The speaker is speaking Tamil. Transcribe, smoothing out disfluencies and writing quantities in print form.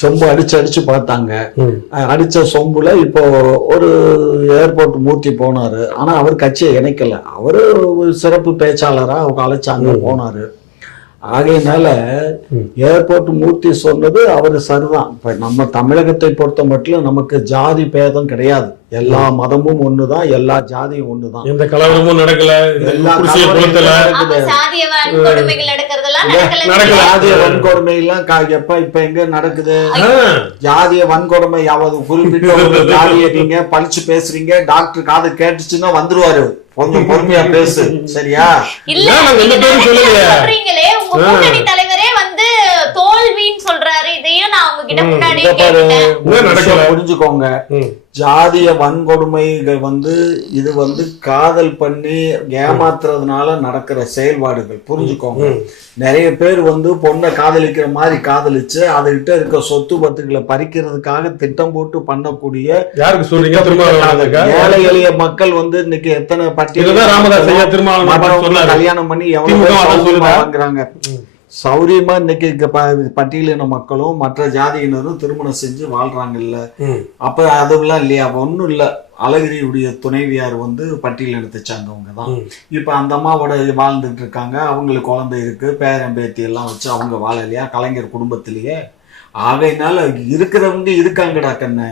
சொம்பு அடிச்சு அடிச்சு பார்த்தாங்க. அடிச்ச சொம்புல இப்போ ஒரு ஏர்போர்ட் மூர்த்தி போனாரு. ஆனா அவர் கட்சியை இணைக்கல. அவரு ஒரு சிறப்பு பேச்சாளரா அவங்க அழைச்சாங்க, போனாரு. ஆகையினால ஏர்போர்ட் மூர்த்தி சொன்னது அவரு சரிதான். இப்ப நம்ம தமிழகத்தை பொறுத்த மட்டும் நமக்கு ஜாதி பேதம் கிடையாது. எல்லா மதமும் ஒண்ணுதான், எல்லா ஜாதியும் ஒண்ணுதான். எந்த கலவரமும் நடக்கல, எல்லா குடிசையை கொளுத்தல. சாதிய வன்கொடுமைகள் நடக்கிறதெல்லாம் நடக்கல. ஜாதிய வன்கொடுமை எல்லாம் இப்ப எங்க நடக்குது? ஜாதிய வன்கொடுமை யாவது குறிப்பிட்ட ஒரு ஜாதியை நீங்க பழிச்சு பேசுறீங்க, டாக்டர் காது கேட்டுச்சுன்னா வந்துருவாரு. கொஞ்சம் பொறுமையா பேசு, சரியா? இல்ல சொல்றீங்களே, உங்க கூட்டணி தலைவரே வந்து தோல்வின்னு சொல்றாரு. இதையும் நான் உங்ககிட்ட முன்னாடியே கேட்டேன். புரிஞ்சுக்கோங்க, ஜாதிய வன்கொடுமைகள் இது காதல் பண்ணி ஏமாத்துறதுனால நடக்கிற செயல்பாடுகள். புரிஞ்சுக்கோங்க, நிறைய பேர் பொண்ணை காதலிக்கிற மாதிரி காதலிச்சு அதுகிட்ட இருக்க சொத்து பத்துக்களை பறிக்கிறதுக்காக திட்டம் போட்டு பண்ணக்கூடிய யாருக்கு சொல்றீங்க? ஏழை எளிய மக்கள் இன்னைக்கு எத்தனை பட்டியல் கல்யாணம் பண்ணி எவ்வளவு வாங்குறாங்க. சௌரியமா இன்னைக்கு பட்டியலின மக்களும் மற்ற ஜாதியினரும் திருமணம் செஞ்சு வாழ்றாங்கல்ல. அப்ப அதுலாம் இல்லையா? ஒண்ணும் இல்ல, அழகிரியுடைய துணைவியார் பட்டியலினத்தை சேர்ந்தவங்கதான். இப்ப அந்த அம்மாவோட வாழ்ந்துட்டு இருக்காங்க. அவங்களுக்கு குழந்தை இருக்கு, பேரன் பேத்தி எல்லாம் வச்சு அவங்க வாழலையா கலைஞர் குடும்பத்திலேயே? ஆகையினால இருக்கிறவங்க இருக்காங்கடா கண்ணு.